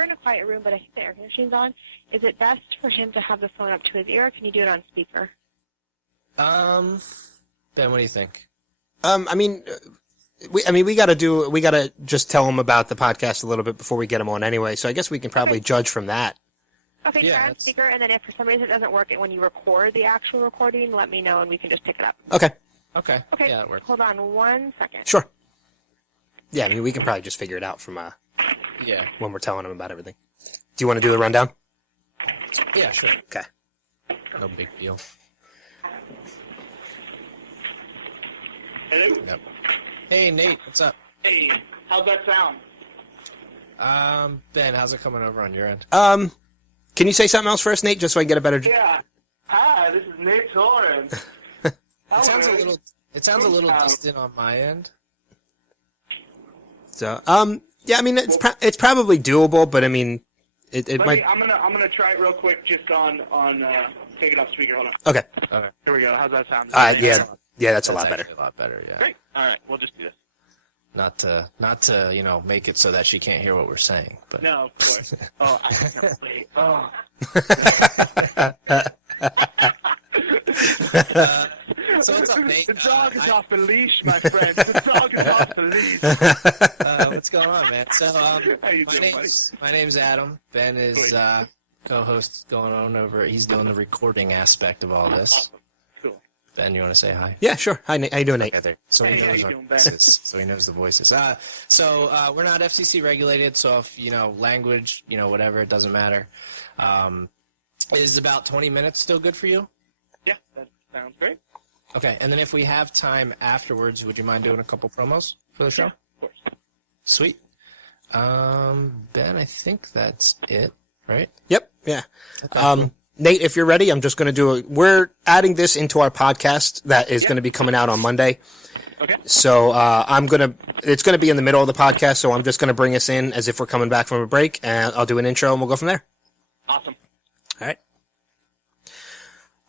we're in a quiet room, but I think the air conditioning's on. Is it best for him to have the phone up to his ear, or can you do it on speaker? Ben, what do you think? We gotta just tell him about the podcast a little bit before we get him on anyway, so I guess we can probably judge from that. Okay, try on speaker, and then if for some reason it doesn't work, when you record the actual recording, let me know and we can just pick it up. Okay. Okay. Yeah, that works. Hold on 1 second. Sure. Yeah, we can probably just figure it out from when we're telling him about everything. Do you want to do the rundown? Yeah, sure. Okay. No big deal. Hello? Yep. Hey, Nate, what's up? Hey, how's that sound? Ben, how's it coming over on your end? Can you say something else first, Nate, just so I can get a better... Yeah. Hi, this is Nate Torrence. It sounds a little distant on my end. So, it's probably doable, but it might... I'm gonna try it real quick just on take it off speaker. Hold on. Okay. Here we go. How's that sound? Yeah, that's a lot better. A lot better, yeah. Great. All right, we'll just do this. Not to make it so that she can't hear what we're saying. But no, of course. Oh, I can't wait. Oh. So what's up, Nate? The dog is off the leash, my friend. The dog is off the leash. What's going on, man? So, How you doing, my name's Adam. Ben is co-host going on over. He's doing the recording aspect of all this. Awesome. Cool. Ben, you want to say hi? Yeah, sure. Hi, Nate. How you doing, Nate? Okay, so he knows our voices. So he knows the voices. So we're not FCC regulated. So if language, whatever, it doesn't matter. Is about 20 minutes still good for you? Yeah, that sounds great. Okay, and then if we have time afterwards, would you mind doing a couple promos for the show? Yeah, of course. Sweet. Ben, I think that's it, right? Yep, yeah. Okay, cool. Nate, if you're ready, I'm just going to we're adding this into our podcast that is going to be coming out on Monday. Okay. So, it's going to be in the middle of the podcast, so I'm just going to bring us in as if we're coming back from a break, and I'll do an intro and we'll go from there. Awesome. All right.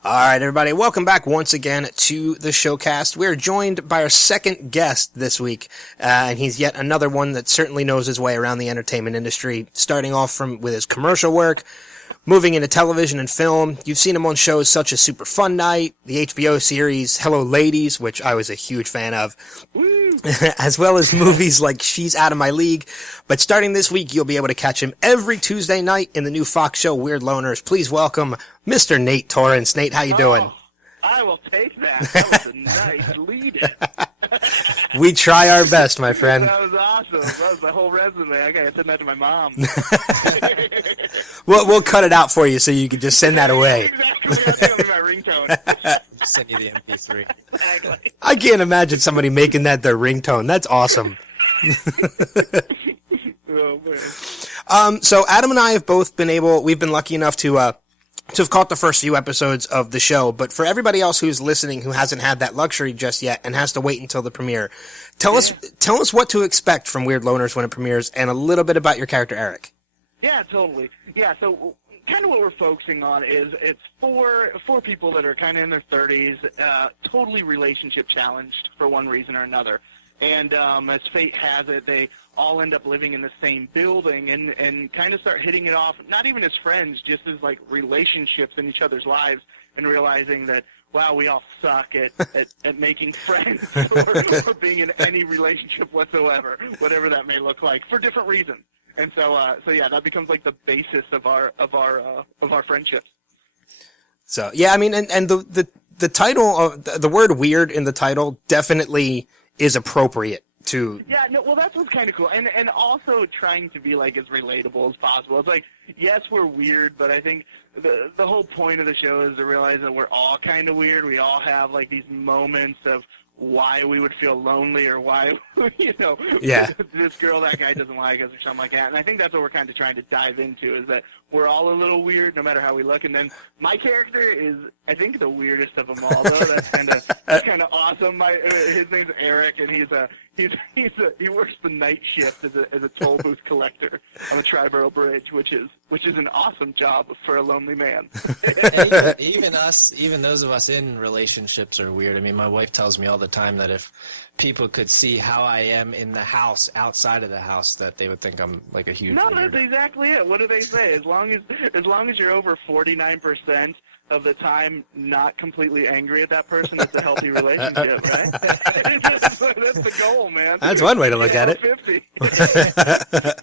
All right, everybody. Welcome back once again to the showcast. We're joined by our second guest this week, and he's yet another one that certainly knows his way around the entertainment industry, starting off with his commercial work, moving into television and film. You've seen him on shows such as Super Fun Night, the HBO series Hello Ladies, which I was a huge fan of, as well as movies like She's Out of My League. But starting this week, you'll be able to catch him every Tuesday night in the new Fox show Weird Loners. Please welcome Mr. Nate Torrence. Nate, how you doing? I will take that. That was a nice lead-in. We try our best, my friend. That was awesome. That was the whole resume. I gotta send that to my mom. We'll cut it out for you so you can just send that away. Exactly. That's gonna be my ringtone. Just send you the MP3. Exactly. I can't imagine somebody making that their ringtone. That's awesome. Oh, man. So Adam and I have both we've been lucky enough to have caught the first few episodes of the show, but for everybody else who's listening who hasn't had that luxury just yet and has to wait until the premiere, tell us what to expect from Weird Loners when it premieres and a little bit about your character, Eric. Yeah, totally. Yeah, so kind of what we're focusing on is it's four people that are kind of in their 30s, totally relationship challenged for one reason or another. And as fate has it, they all end up living in the same building and kind of start hitting it off, not even as friends, just as like relationships in each other's lives, and realizing that, wow, we all suck at making friends or being in any relationship whatsoever, whatever that may look like, for different reasons. And so yeah, that becomes like the basis of our friendships. So yeah, I mean, and the title of the word weird in the title definitely is appropriate to. Yeah, no, well, that's what's kind of cool, and also trying to be like as relatable as possible. It's like, yes, we're weird, but I think the whole point of the show is to realize that we're all kind of weird. We all have like these moments of why we would feel lonely or why, this girl, that guy doesn't like us or something like that. And I think that's what we're kind of trying to dive into, is that we're all a little weird no matter how we look. And then my character is, I think, the weirdest of them all, though. That's kind of awesome. His name's Eric, and he works the night shift as a toll booth collector on the Triborough Bridge, which is an awesome job for a lonely man. even those of us in relationships are weird. I mean, my wife tells me all the time that if people could see how I am in the house, outside of the house, that they would think I'm like a huge No, weirdo. that's exactly it. What do they say? As long as you're over 49% of the time not completely angry at that person, it's a healthy relationship, right? that's the goal, man. That's one way to look at it. 50.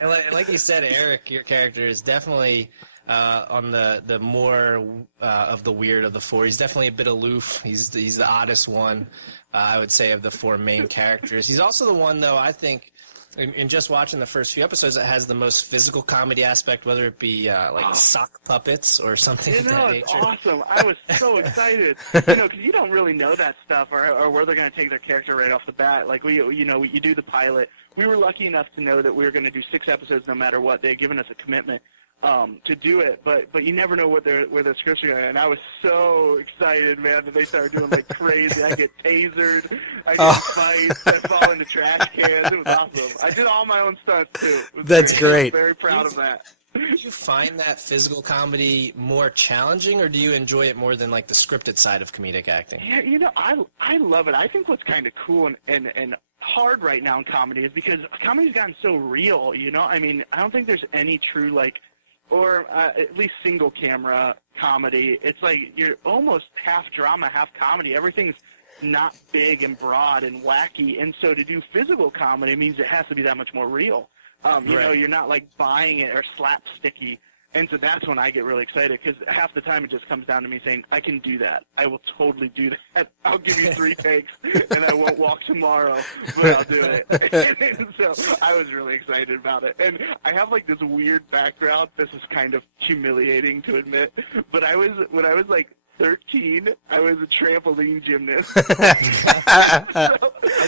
And like you said, Eric, your character is definitely on the more of the weird of the four. He's definitely a bit aloof. He's the oddest one, I would say, of the four main characters. He's also the one, though, I think, in just watching the first few episodes, that has the most physical comedy aspect, whether it be like sock puppets or something of that It's nature. awesome. I was so excited, because you don't really know that stuff or where they're going to take their character right off the bat. Like you do the pilot. We were lucky enough to know that we were going to do 6 episodes no matter what. They had given us a commitment to do it, but you never know where the scripts are going. And I was so excited, man, that they started doing like crazy. I get tasered, I get fights, I fall into trash cans. It was awesome. I did all my own stunts too. That's great. I'm very proud of that. Do you find that physical comedy more challenging, or do you enjoy it more than like the scripted side of comedic acting? Yeah, I love it. I think what's kind of cool and hard right now in comedy is because comedy's gotten so real. I mean, I don't think there's any true or at least single camera comedy. It's like you're almost half drama, half comedy. Everything's not big and broad and wacky, and so to do physical comedy means it has to be that much more real. You're not like buying it or slapsticky. And so that's when I get really excited, because half the time it just comes down to me saying, I can do that. I will totally do that. I'll give you 3 takes, and I won't walk tomorrow, but I'll do it. And so I was really excited about it. And I have like this weird background. This is kind of humiliating to admit, but when I was like 13, I was a trampoline gymnast. So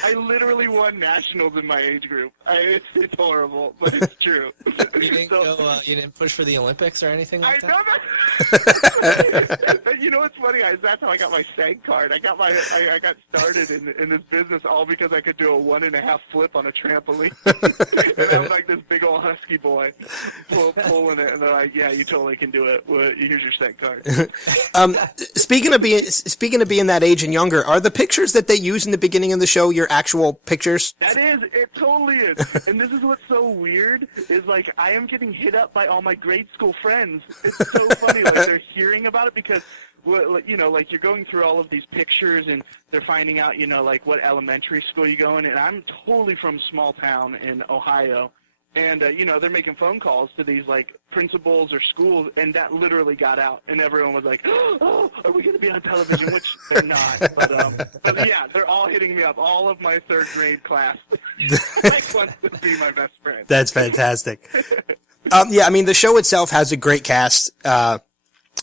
I literally won nationals in my age group. It's horrible, but it's true. You didn't push for the Olympics or anything like that? I know that. You know what's funny? That's how I got my SAG card. I got started in this business all because I could do a 1.5 flip on a trampoline. And I was like this big old husky boy pulling it, and they're like, "Yeah, you totally can do it. Well, here's your SAG card." Speaking of being that age and younger, are the pictures that they use in the beginning of the show your actual pictures? That is, it totally is. And this is what's so weird, is like I am getting hit up by all my grade school friends. It's so funny, like they're hearing about it because, like you're going through all of these pictures and they're finding out, like what elementary school you go in. And I'm totally from a small town in Ohio. And, they're making phone calls to these, like, principals or schools, and that literally got out. And everyone was like, oh, are we going to be on television? Which they're not. But yeah, they're all hitting me up. All of my 3rd grade class wants to be my best friend. That's fantastic. Yeah, I mean, the show itself has a great cast.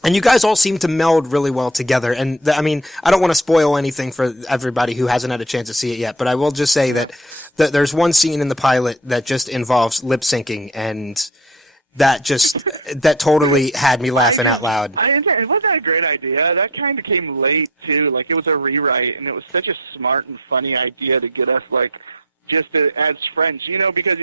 And you guys all seem to meld really well together. And I mean, I don't want to spoil anything for everybody who hasn't had a chance to see it yet, but I will just say that there's one scene in the pilot that just involves lip syncing, and that totally had me laughing out loud. It wasn't that a great idea. That kind of came late too. Like, it was a rewrite, and it was such a smart and funny idea to get us as friends. Because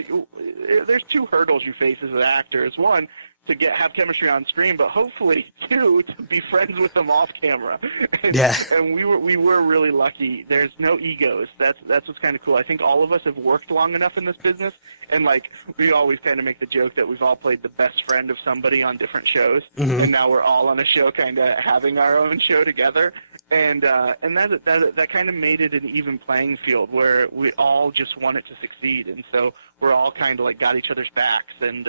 there's 2 hurdles you face as an actor. Is one, to have chemistry on screen, but hopefully 2, to be friends with them off camera. And we were really lucky. There's no egos. That's what's kind of cool. I think all of us have worked long enough in this business, and we always kind of make the joke that we've all played the best friend of somebody on different shows, and now we're all on a show, kind of having our own show together. And that kind of made it an even playing field where we all just wanted to succeed, and so we're all kind of got each other's backs. And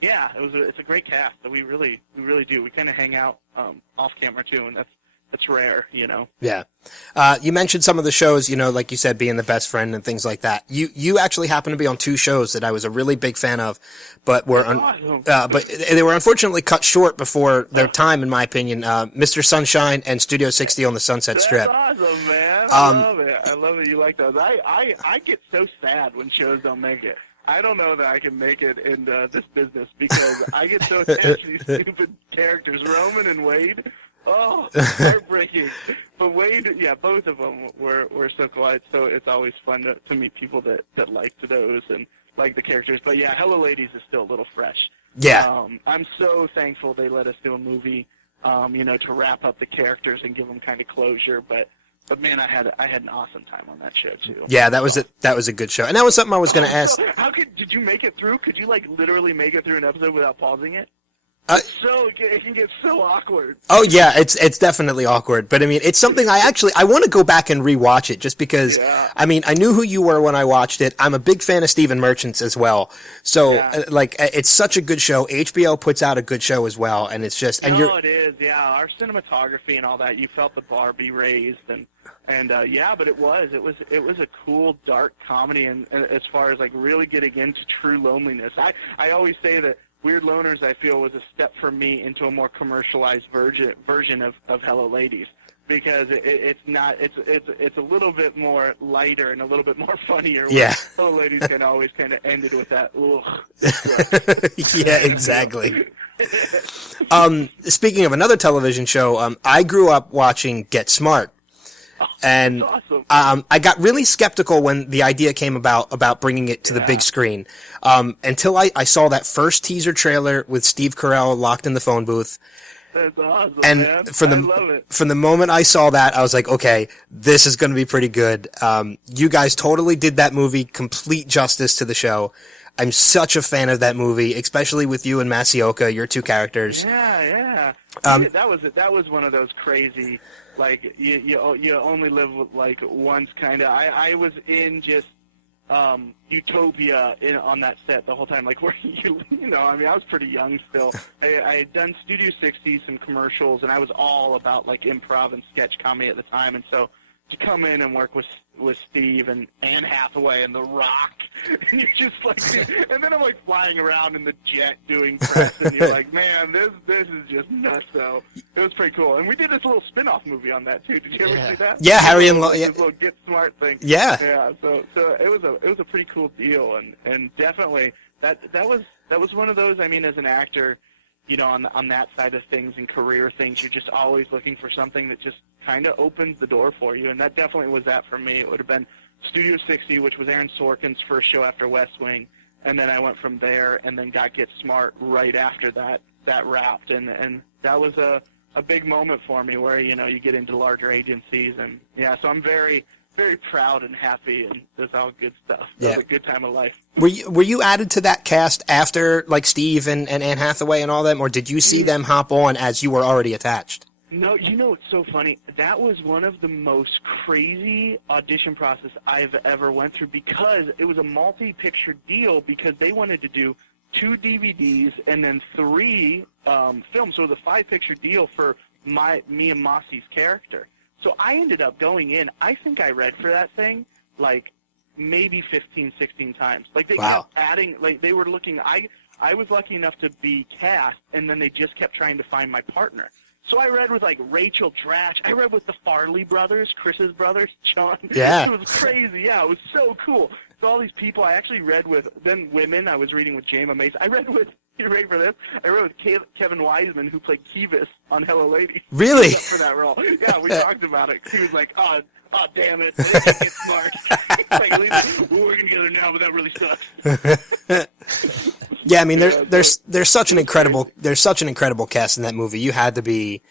yeah, it's a great cast. So we really do. We kind of hang out off camera too, and that's rare, Yeah. You mentioned some of the shows, like you said, being the best friend and things like that. You actually happen to be on 2 shows that I was a really big fan of, but but they were unfortunately cut short before their time, in my opinion. Mr. Sunshine and Studio 60 on the Sunset Strip. That's awesome, man. I love it. I love that you like those. I get so sad when shows don't make it. I don't know that I can make it in this business because I get so attached to these stupid characters, Roman and Wade. Oh, heartbreaking. But Wade, yeah, both of them were so cool. So it's always fun to meet people that liked those and like the characters. But yeah, Hello Ladies is still a little fresh. Yeah. I'm so thankful they let us do a movie, to wrap up the characters and give them kind of closure. But But man, I had an awesome time on that show too. Yeah, that was a good show, and that was something I was going to ask. How did you make it through? Could you like literally make it through an episode without pausing it? It can get so awkward. Oh yeah, it's definitely awkward, but I mean, it's something I want to go back and rewatch it just because. Yeah. I mean, I knew who you were when I watched it. I'm a big fan of Stephen Merchant's as well, so it's such a good show. HBO puts out a good show as well, and it's just it is. Yeah, our cinematography and all that. You felt the bar be raised, and but it was a cool dark comedy, and as far as like really getting into true loneliness. I always say that Weird Loners, I feel, was a step for me into a more commercialized version of Hello Ladies, because it's a little bit more lighter and a little bit more funnier. Yeah. Hello Ladies can always kind of ended with that. Ugh. Yeah, exactly. Speaking of another television show, I grew up watching Get Smart. And awesome. I got really skeptical when the idea came about bringing it to the big screen. Until I saw that first teaser trailer with Steve Carell locked in the phone booth. That's awesome, and man. I love it. From the moment I saw that, I was like, okay, this is going to be pretty good. You guys totally did that movie complete justice to the show. I'm such a fan of that movie, especially with you and Masioka, your two characters. Yeah. That was one of those crazy, like you only live like once kind of. I was in just utopia on that set the whole time. Like where I mean, I was pretty young still. I had done Studio 60, some commercials, and I was all about like improv and sketch comedy at the time, and so to come in and work with Steve and Anne Hathaway and The Rock, and you're just like, and then I'm like flying around in the jet doing press, and you're like, man, this is just nuts. So it was pretty cool, and we did this little spin-off movie on that too. Did you ever see that? Yeah, Harry and this little Get Smart thing. Yeah. Yeah. So it was a pretty cool deal, and definitely that was one of those. I mean, as an actor, on that side of things and career things, you're just always looking for something that just kind of opens the door for you, and that definitely was that for me. It would have been Studio 60, which was Aaron Sorkin's first show after West Wing, and then I went from there and then got Get Smart right after that wrapped, and that was a big moment for me where, you get into larger agencies, and so I'm very, very proud and happy, and that's all good stuff. It was a good time of life. Were you added to that cast after like Steve and Anne Hathaway and all them, or did you see them hop on as you were already attached? No, it's so funny. That was one of the most crazy audition process I've ever went through, because it was a multi-picture deal, because they wanted to do 2 DVDs and then 3 films. So it was a 5-picture deal for me and Mossy's character. So I ended up going in, I think I read for that thing like maybe 15, 16 times. Like they kept adding, like they were looking, I was lucky enough to be cast, and then they just kept trying to find my partner. So I read with like Rachel Dratch. I read with the Farley brothers, Chris's brothers, John. Yeah. It was crazy. Yeah, it was so cool. So all these people, I actually read with, then women, I was reading with Jayma Mason. I read with, you ready for this? I read with Kevin Wiseman, who played Kivas on Hello Lady. Really? For that role. Yeah, we talked about it. He was like, oh damn it. I didn't get smart. Like, we're working together now, but that really sucks. Yeah, I mean, there's such an incredible cast in that movie. You had to be,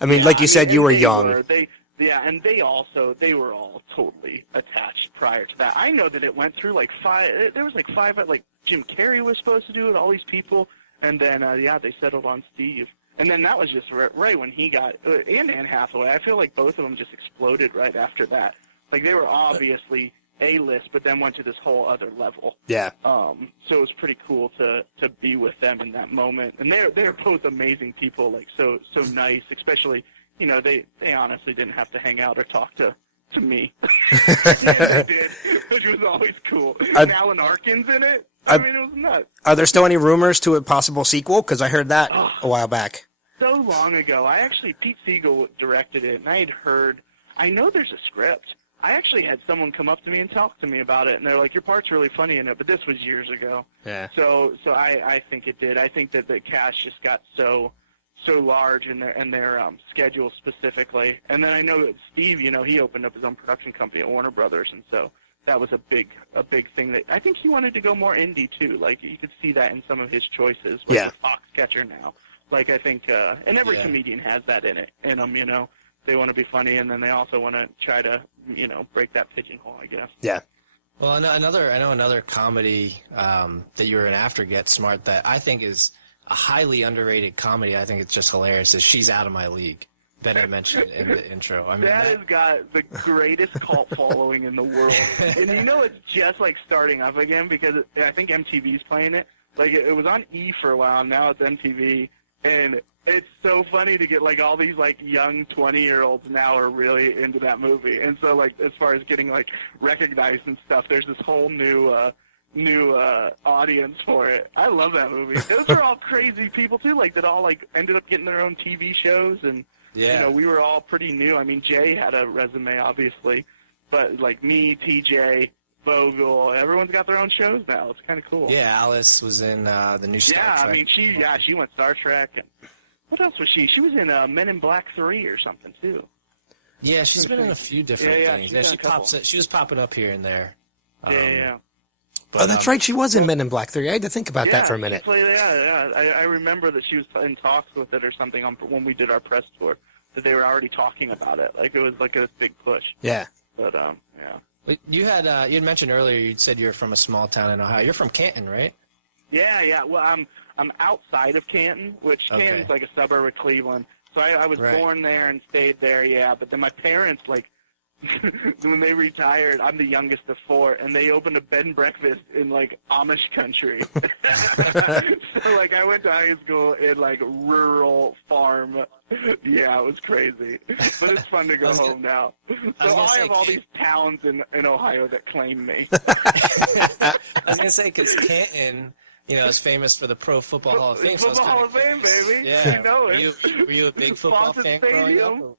I mean, like you said, you were young. And they were all totally attached prior to that. I know that it went through like 5. There was like 5. Like Jim Carrey was supposed to do it. All these people, and then they settled on Steve. And then that was just right when he got, and Anne Hathaway. I feel like both of them just exploded right after that. Like they were obviously A-list, but then went to this whole other level. Yeah. So it was pretty cool to be with them in that moment. And they're both amazing people, like so nice. Especially, they honestly didn't have to hang out or talk to me. They did, which was always cool. And Alan Arkin's in it. I mean, it was nuts. Are there still any rumors to a possible sequel? Because I heard that a while back. So long ago. Pete Siegel directed it, and I know there's a script. I actually had someone come up to me and talk to me about it, and they're like, your part's really funny in it, but this was years ago. Yeah. So I think it did. I think that the cast just got so large in their schedule specifically. And then I know that Steve, he opened up his own production company at Warner Brothers, and so that was a big thing that I think he wanted to go more indie too. Like you could see that in some of his choices, like with Foxcatcher now. Like I think, and every comedian has that in them, want to be funny, and then they also want to try to, break that pigeonhole, I guess. Yeah. Well, I know another comedy that you were in after Get Smart that I think is a highly underrated comedy. I think it's just hilarious. Is She's Out of My League. Ben had mentioned in the intro. I mean, that has got the greatest cult following in the world. And it's just like starting up again because I think MTV's playing it. Like it was on E for a while, now it's MTV, and it's so funny to get like all these like young 20-year-olds now are really into that movie. And so like as far as getting like recognized and stuff, there's this whole new audience for it. I love that movie. Those are all crazy people too, like that all like ended up getting their own TV shows, and we were all pretty new. I mean, Jay had a resume obviously, but like me, TJ, Vogel, everyone's got their own shows now. It's kind of cool. Yeah, Alice was in the new Star Trek. Yeah, I mean she went Star Trek. And what else was she? She was in Men in Black 3 or something too. Yeah, she's been in a few different things. Yeah, she was popping up here and there. Yeah. But, that's right. She was in Men in Black 3. I had to think about that for a minute. I remember that she was in talks with it or something when we did our press tour, that they were already talking about it. Like, it was like a big push. Yeah. But, You had mentioned earlier, you said you're from a small town in Ohio. You're from Canton, right? Yeah. Well, I'm outside of Canton, which Canton's like a suburb of Cleveland. So I was born there and stayed there, yeah. But then my parents, like, when they retired, I'm the youngest of 4, and they opened a bed and breakfast in like Amish country. So like I went to high school in like rural farm. Yeah, it was crazy, but it's fun to go home now. So I have all these towns in Ohio that claim me. I was gonna say because Canton, is famous for the Pro Football Hall of Fame. Football Hall of Fame, baby. Yeah. You know it. Were you a big football fan growing up?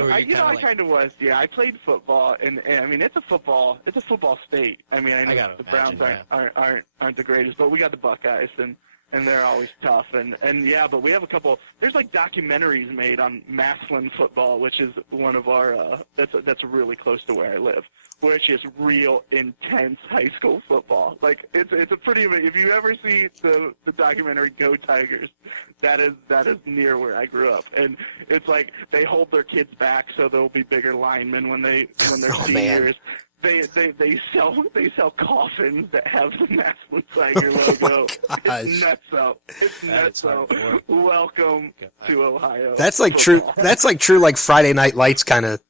I kind of was. Yeah, I played football, and I mean it's a football state. I mean I know the Browns aren't the greatest, but we got the Buckeyes, and they're always tough, and yeah, but we have a couple. There's like documentaries made on Massillon football, which is one of our that's really close to where I live, which is real intense high school football. Like it's a pretty. If you ever see the documentary Go Tigers, that is near where I grew up, and it's like they hold their kids back so they'll be bigger linemen when they're seniors. Man. They sell coffins that have the Massillon Tiger logo. It's nuts. It's nuts. Welcome to Ohio. That's like football. true. That's like true. Like Friday Night Lights kind of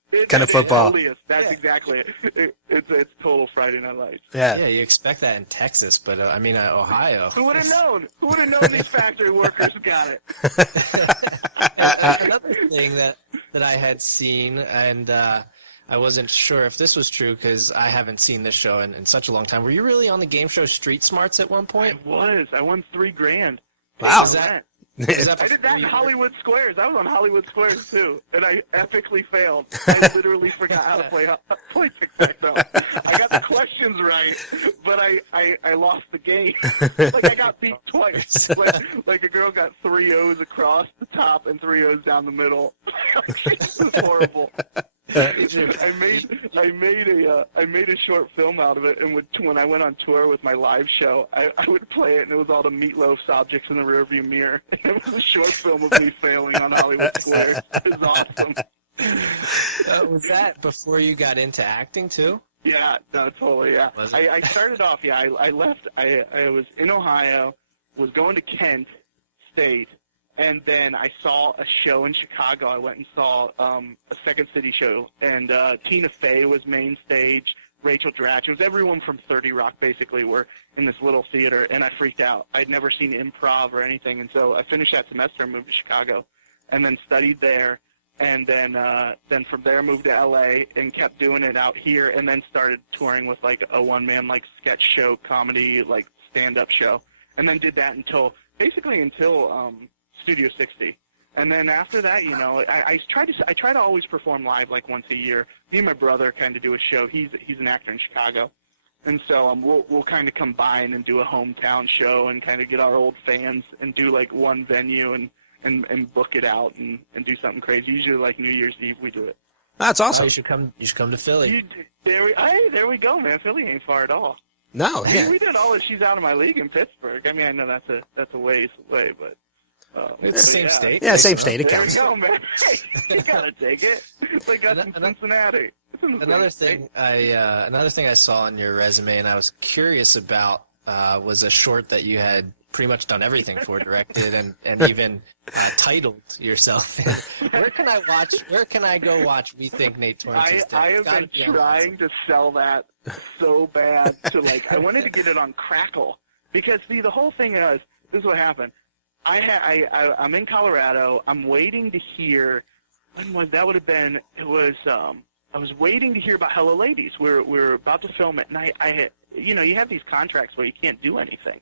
football. That's exactly it. It's total Friday Night Lights. Yeah. Yeah, you expect that in Texas, but Ohio. Who would have known? Who would have known these factory workers got it? Another thing that I had seen, and I wasn't sure if this was true because I haven't seen this show in such a long time. Were you really on the game show Street Smarts at one point? I was. I won $3,000. Wow. I did that in Hollywood Squares. I was on Hollywood Squares too, and I epically failed. I literally forgot how to play tic-tac-toe. I got the questions right, but I lost the game. Like I got beat twice. Like a girl got 3 O's across the top and 3 O's down the middle. It was horrible. I made a short film out of it, and when I went on tour with my live show, I would play it, and it was all the Meatloaf's Objects in the Rearview Mirror. It was a short film of me failing on Hollywood Squares. It was awesome. Was that before you got into acting too? Yeah, no, totally. Yeah, I started off. Yeah, I left. I was in Ohio, was going to Kent State. And then I saw a show in Chicago. I went and saw a Second City show, and Tina Fey was main stage, Rachel Dratch. It was everyone from 30 Rock, basically, were in this little theater, and I freaked out. I'd never seen improv or anything, and so I finished that semester and moved to Chicago, and then studied there, and then from there moved to L.A. and kept doing it out here, and then started touring with, like, a one-man, like, sketch show, comedy, like, stand-up show, and then did that until Studio 60. And then after that, I try to always perform live like once a year. Me and my brother kind of do a show. He's an actor in Chicago. And so we'll kind of combine and do a hometown show and kind of get our old fans and do like one venue and book it out and do something crazy. Usually like New Year's Eve we do it. That's awesome. You should come to Philly. There we go, man. Philly ain't far at all. No, yeah. We did all of She's Out of My League in Pittsburgh. I mean, I know that's a ways away, but It's the same state. Yeah, same Makes state. It There counts. you go, man. Hey, you gotta take it. It's like us in Cincinnati. It's in the Another same thing I saw on your resume, and I was curious about, was a short that you had pretty much done everything for, directed, and even titled yourself. Where can I go watch We Think Nate Torrance is Dead? I have It's gotta been be on trying to sell that so bad to I wanted to get it on Crackle because see the whole thing is this is what happened. I'm in Colorado. I'm waiting to hear. When was that? Would have been. It was. I was waiting to hear about Hello Ladies. We're about to film it, and I had, you have these contracts where you can't do anything.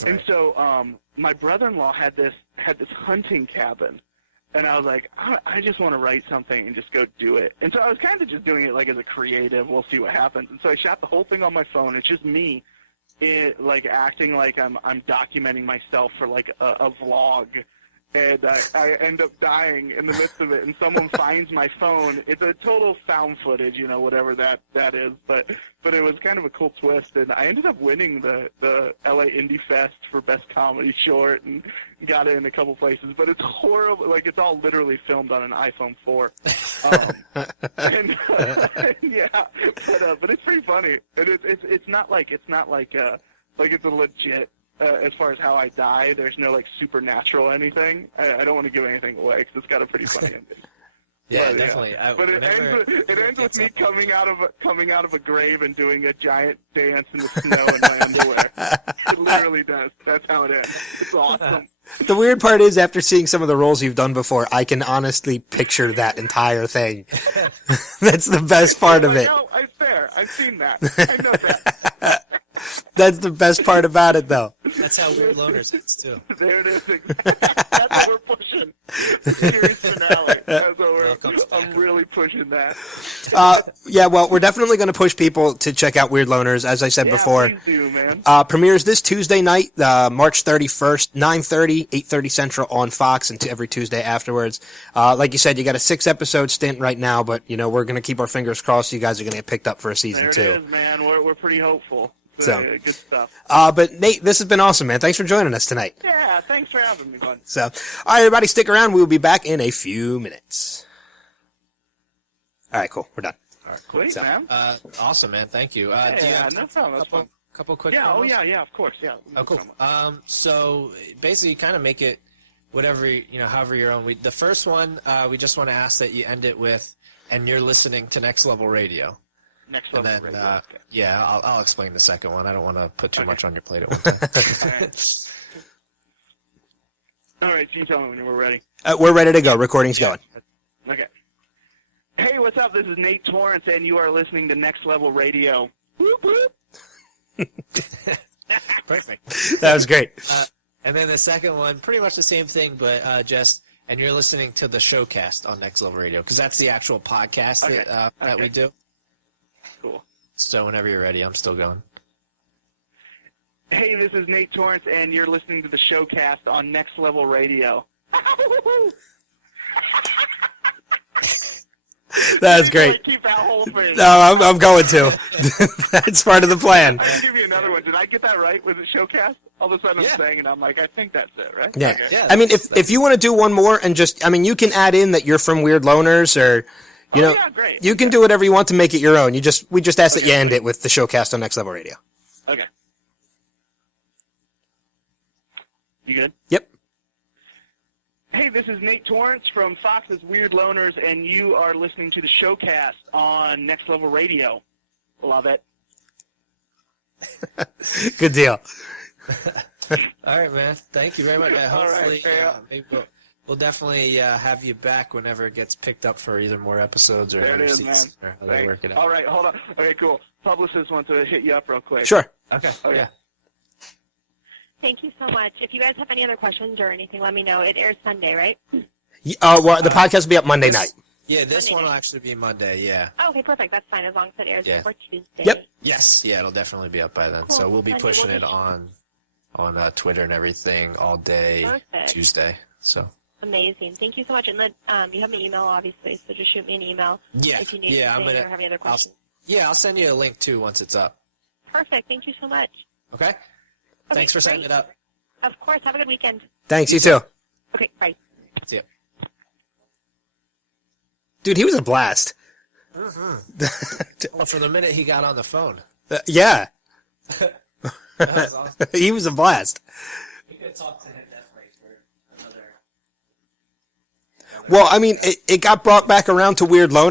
Right. And so my brother-in-law had this hunting cabin, and I was like, I just want to write something and just go do it. And so I was kind of just doing it as a creative. We'll see what happens. And so I shot the whole thing on my phone. It's just me, acting like I'm documenting myself for a vlog. And I end up dying in the midst of it, and someone finds my phone. It's a total found footage, whatever that is. But it was kind of a cool twist, and I ended up winning the LA Indie Fest for Best Comedy Short, and got it in a couple places. But it's horrible. It's all literally filmed on an iPhone 4. Yeah, but it's pretty funny. And it's not like it's a legit. As far as how I die, there's no supernatural anything. I don't want to give anything away because it's got a pretty funny ending. Yeah, But, definitely. But it ends with me coming out of a grave and doing a giant dance in the snow in my underwear. It literally does. That's how it ends. It's awesome. The weird part is, after seeing some of the roles you've done before, I can honestly picture that entire thing. That's the best part of it. No, it's fair. I've seen that. I know that. That's the best part about it, though. That's how Weird Loners hits, too. There it is. That's what we're pushing. The series finale. That's what I'm really pushing that. Yeah, well, we're definitely going to push people to check out Weird Loners, as I said before. Please do, man. Premieres this Tuesday night, March 31st, 9:30, 8:30 Central on Fox, and every Tuesday afterwards. Like you said, you got a 6-episode stint right now, but, we're going to keep our fingers crossed you guys are going to get picked up for a season 2. There it is, man. We're pretty hopeful. So, good stuff. But Nate, this has been awesome, man. Thanks for joining us tonight. Yeah, thanks for having me, bud. So, all right, everybody, stick around. We'll be back in a few minutes. All right, cool. We're done. All right, cool. Sweet, man. Awesome, man. Thank you. Do you have no problem. That's fun. couple quick Yeah, promos? yeah, of course, yeah. Oh, cool. So basically, kind of make it whatever, however your own. The first one, we just want to ask that you end it with, and you're listening to Next Level Radio. Next And level then, radio. Okay. yeah, I'll explain the second one. I don't want to put too much on your plate at one time. All right, so you tell me when we're ready. We're ready to go. Recording's going. Okay. Hey, what's up? This is Nate Torrance, and you are listening to Next Level Radio. Whoop, whoop. Perfect. That was great. And then the second one, pretty much the same thing, but and you're listening to the Showcast on Next Level Radio, because that's the actual podcast that we do. Cool. So whenever you're ready, I'm still going. Hey, this is Nate Torrance, and you're listening to the Showcast on Next Level Radio. That was great. Keep that whole thing. No, I'm going to. That's part of the plan. I'm going to give you another one. Did I get that right with the Showcast? All of a sudden I'm saying it, I'm like, I think that's it, right? Yeah. Okay. Yeah, I mean, if you want to do one more and you can add in that you're from Weird Loners, or, yeah, great. you can do whatever you want to make it your own. We just ask that you end it with the Showcast on Next Level Radio. Okay. You good? Yep. Hey, this is Nate Torrance from Fox's Weird Loners, and you are listening to the Showcast on Next Level Radio. Love it. Good deal. All right, man. Thank you very much. Hopefully, maybe we'll definitely have you back whenever it gets picked up for either more episodes or There it another is, man. season, or how they work it out. All right, hold on. Okay, cool. Publicist wants to hit you up real quick. Sure. Okay. Okay. Yeah. Thank you so much. If you guys have any other questions or anything, let me know. It airs Sunday, right? Well, the podcast will be up Monday night. Yeah, this Monday one will night. actually be Monday. Yeah. Oh, okay, perfect. That's fine as long as it airs Yeah. before Tuesday. Yep. Yes. Yeah, it'll definitely be up by then. Cool. So we'll be Sunday pushing we'll it be- on Twitter and everything all day Perfect. Tuesday. So. Amazing. Thank you so much. And then you have my email, obviously, so just shoot me an email Yeah. if you need Yeah, anything or have any other questions. I'll send you a link too once it's up. Perfect. Thank you so much. Okay. Thanks for setting great. it up. Of course. Have a good weekend. Thanks, you too. Okay, bye. See ya. Dude, he was a blast. Well, from the minute he got on the phone. Yeah. That was awesome. He was a blast. We could talk to him definitely for another... Well, I mean, it got brought back around to Weird Loner.